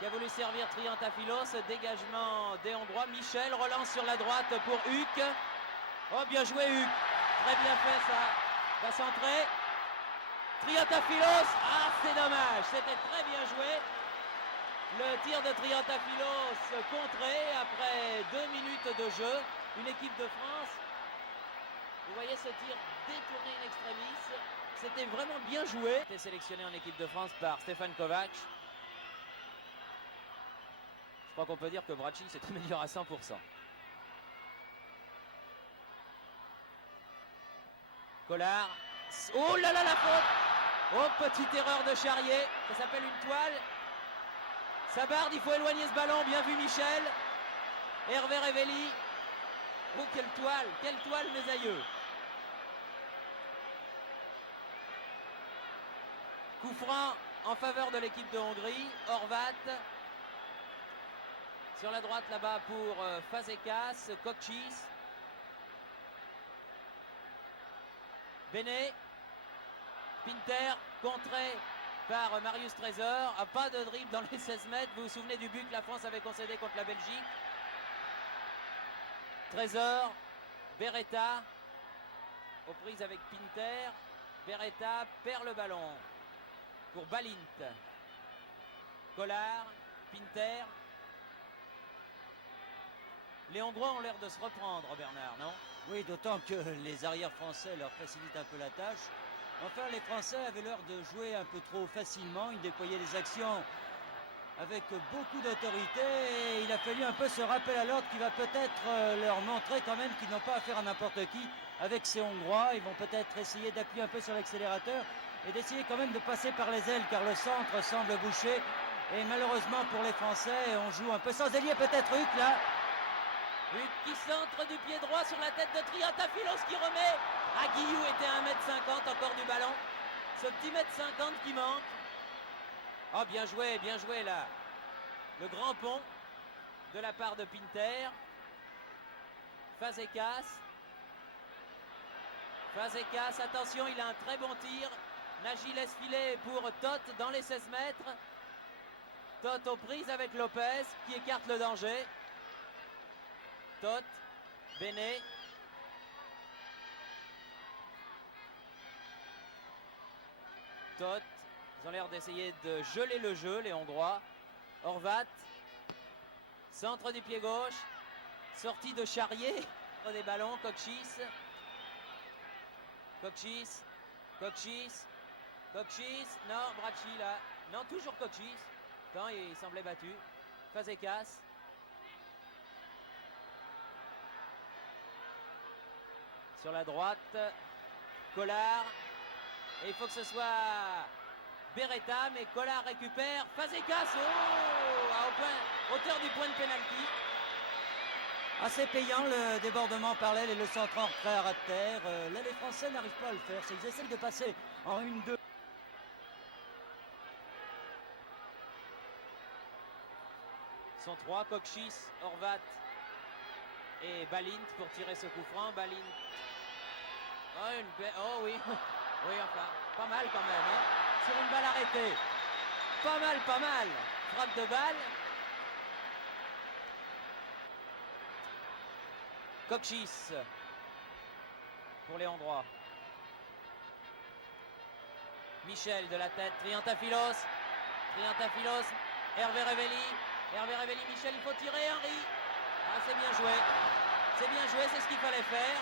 qui a voulu servir Triantafylos. Dégagement des Hongrois. Michel relance sur la droite pour Huck. Oh, bien joué Huck. Très bien fait ça. Va centrer. Triantafylos. Ah, c'est dommage. C'était très bien joué. Le tir de Triantafylos contré après 2 minutes de jeu. Une équipe de France. Vous voyez ce tir détourné in extremis. C'était vraiment bien joué. Il a été sélectionné en équipe de France par Stefan Kovac. Je crois qu'on peut dire que Bracci s'est amélioré à 100%. Collard. Oh là là, la faute! Oh, petite erreur de Charrier. Ça s'appelle une toile. Sabarde, il faut éloigner ce ballon. Bien vu Michel. Hervé Révelli. Oh, quelle toile mes aïeux. Coup franc en faveur de l'équipe de Hongrie. Horvat. Sur la droite là-bas pour Fazekas. Kokcis. Benet. Pinter. Contré par Marius Trésor. Pas de dribble dans les 16 mètres. Vous vous souvenez du but que la France avait concédé contre la Belgique. Trésor. Beretta. Aux prises avec Pinter. Beretta perd le ballon pour Balint. Collard. Pinter. Les Hongrois ont l'air de se reprendre, Bernard, non? Oui, d'autant que les arrières français leur facilitent un peu la tâche. Enfin, les Français avaient l'air de jouer un peu trop facilement. Ils déployaient des actions avec beaucoup d'autorité et il a fallu un peu ce rappel à l'ordre qui va peut-être leur montrer quand même qu'ils n'ont pas affaire à n'importe qui avec ces Hongrois. Ils vont peut-être essayer d'appuyer un peu sur l'accélérateur et d'essayer quand même de passer par les ailes car le centre semble bouché. Et malheureusement pour les Français, on joue un peu sans ailier, peut-être Huck là. Huck qui centre du pied droit sur la tête de Triantafylos qui remet. Ah, Guillou était à 1m50 encore du ballon. Ce petit 1m50 qui manque. Oh, bien joué là. Le grand pont de la part de Pinter. Fazekas. Fazekas, attention, il a un très bon tir. Nagy laisse filer pour Tot dans les 16 mètres. Tot aux prises avec Lopez qui écarte le danger. Tot, Benet. Tot, ils ont l'air d'essayer de geler le jeu, les Hongrois. Horvat, centre du pied gauche, sortie de Charrier, des ballons, Kokcis. Kokcis, Kokcis, Kokcis, non, Bracci là, non, toujours Kokcis. Quand il semblait battu. Fazekas. Sur la droite, Collard. Et il faut que ce soit Beretta, mais Collard récupère. Fazekas, oh, à hauteur du point de pénalty. Assez payant le débordement par l'aile et le centre en retrait à ras de terre. Là, les Français n'arrivent pas à le faire. Ils essaient de passer en 1-2. Sont 3, Kokcis, Horvat et Balint pour tirer ce coup franc. Balint. Oh oui. Oui, enfin, pas mal quand même, hein, sur une balle arrêtée. Pas mal. Frappe de balle. Kokcis pour les Hongrois. Michel de la tête, Triantafylos. Hervé Révelli, Michel, il faut tirer, Henry. Ah, c'est bien joué, c'est ce qu'il fallait faire.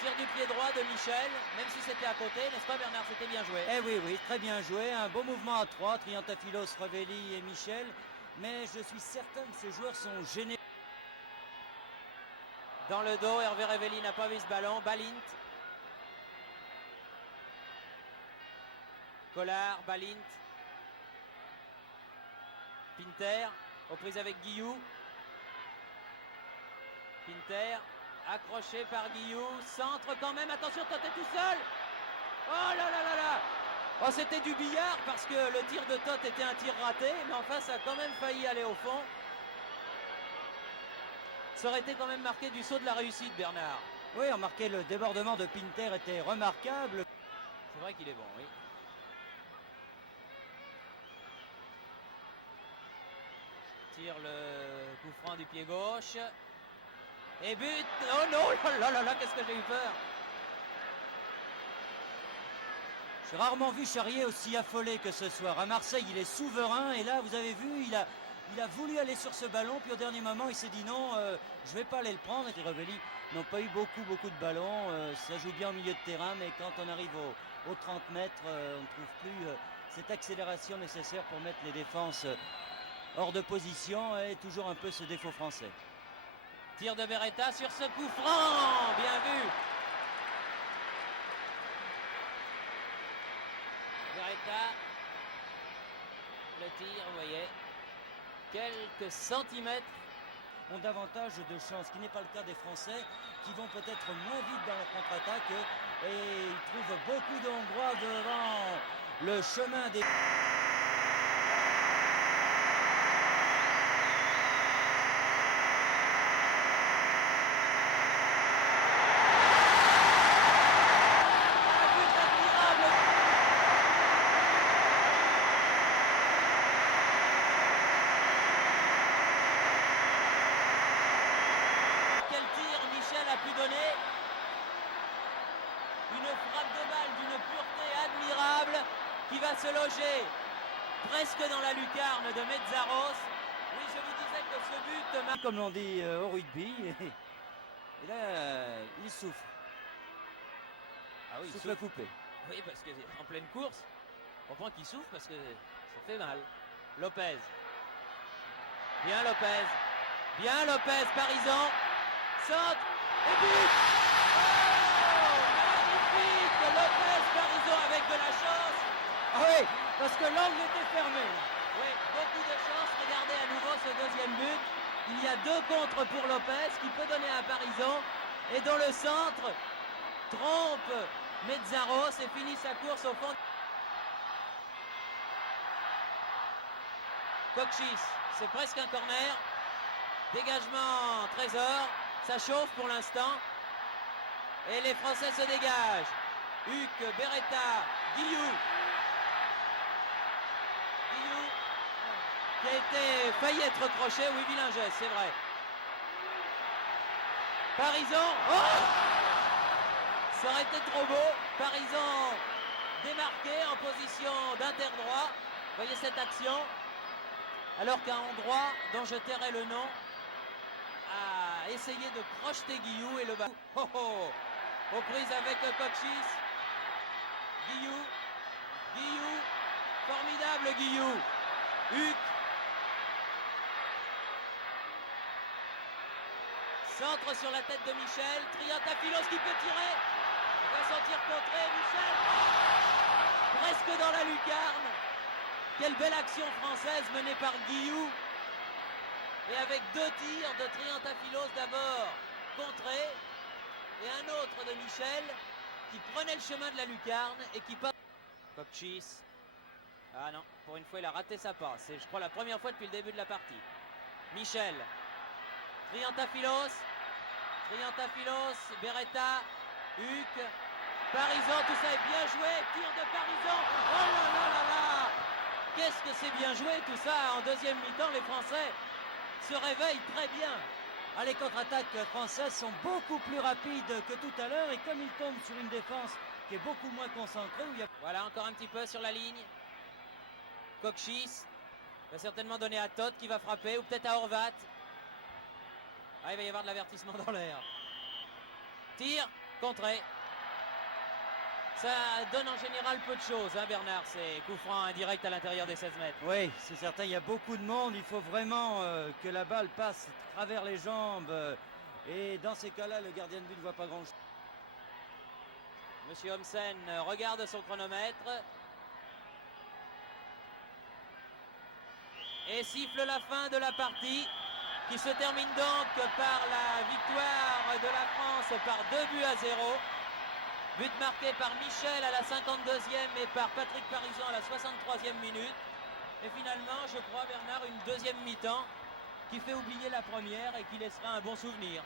Tir du pied droit de Michel, même si c'était à côté, n'est-ce pas Bernard? C'était bien joué. Eh oui, très bien joué. Un beau mouvement à 3, Triantafylos, Révelli et Michel. Mais je suis certain que ces joueurs sont gênés. Dans le dos, Hervé Révelli n'a pas vu ce ballon. Balint. Collard, Balint. Pinter, aux prises avec Guillou. Pinter, accroché par Guillou. Centre quand même, attention, Tot est tout seul. Oh là là là là. Oh, c'était du billard parce que le tir de Tot était un tir raté. Mais enfin, ça a quand même failli aller au fond. Ça aurait été quand même marqué du saut de la réussite, Bernard. Oui, remarquez, le débordement de Pinter était remarquable. C'est vrai qu'il est bon, oui. tire le coup franc du pied gauche. Et but. Oh non, là là là, qu'est-ce que j'ai eu peur. J'ai rarement vu Charrier aussi affolé que ce soir. À Marseille, il est souverain et là, vous avez vu, il a voulu aller sur ce ballon, puis au dernier moment, il s'est dit non, je ne vais pas aller le prendre. Et les Revelli n'ont pas eu beaucoup de ballons. Ça joue bien au milieu de terrain, mais quand on arrive aux 30 mètres, on ne trouve plus cette accélération nécessaire pour mettre les défenses hors de position et toujours un peu ce défaut français. Tir de Beretta sur ce coup franc, bien vu. Beretta, le tir, vous voyez, quelques centimètres. Ont davantage de chance, ce qui n'est pas le cas des Français, qui vont peut-être moins vite dans leur contre-attaque et ils trouvent beaucoup de Hongrois devant le chemin des... Une frappe de balle d'une pureté admirable qui va se loger presque dans la lucarne de Metzaros. Oui, je vous disais que ce but... Comme l'on dit au rugby, et là, il souffre. Ah oui, souffle coupé. Oui, parce qu'en pleine course, on comprend qu'il souffre parce que ça fait mal. Lopez. Bien Lopez. Bien Lopez, Parisan. Centre et but. Lopez, Parizeau avec de la chance. Ah oui, parce que l'angle était fermé. Oui, beaucoup de chance. Regardez à nouveau ce deuxième but. Il y a 2 contres pour Lopez qui peut donner à Parizeau et dont le centre trompe Metzaros et finit sa course au fond. Kokchis, c'est presque un corner. Dégagement Trésor. Ça chauffe pour l'instant. Et les Français se dégagent. Huc, Beretta, Guillou. Guillou, qui a été failli être croché. Oui, vilain geste, c'est vrai. Parisan. Oh, ça aurait été trop beau. Parisan démarqué en position d'interdroit. Voyez cette action. Alors qu'un Hongrois, dont je tairai le nom, a essayé de crocheter Guillou et le ballon. Oh oh, aux prises avec Kokchis. Guillou, Guillou, formidable Guillou. Huc. Centre sur la tête de Michel. Triantafilos qui peut tirer. Il va s'en tir contré. Michel. Presque dans la lucarne. Quelle belle action française menée par Guillou. Et avec 2 tirs de Triantafilos d'abord contré. Et un autre de Michel qui prenait le chemin de la lucarne et qui passe. Kokchis. Ah non, pour une fois il a raté sa passe. C'est je crois la première fois depuis le début de la partie. Michel. Triantafilos. Triantafilos. Beretta. Huc. Parisan, tout ça est bien joué. Tir de Parisan. Oh là là là là. Qu'est-ce que c'est bien joué tout ça. En deuxième mi-temps, les Français se réveillent très bien. Ah, les contre-attaques françaises sont beaucoup plus rapides que tout à l'heure et comme ils tombent sur une défense qui est beaucoup moins concentrée, où il y a... Voilà, encore un petit peu sur la ligne. Kokchis va certainement donner à Todt qui va frapper, ou peut-être à Horvat. Ah, il va y avoir de l'avertissement dans l'air. Tir, contré. Ça donne en général peu de choses, hein, Bernard. C'est coup franc indirect à l'intérieur des 16 mètres. Oui, c'est certain, il y a beaucoup de monde. Il faut vraiment que la balle passe à travers les jambes. Et dans ces cas-là, le gardien de but ne voit pas grand-chose. Monsieur Homsen regarde son chronomètre. Et siffle la fin de la partie, qui se termine donc par la victoire de la France par 2-0. But marqué par Michel à la 52e et par Patrick Parisan à la 63e minute. Et finalement, je crois, Bernard, une deuxième mi-temps qui fait oublier la première et qui laissera un bon souvenir.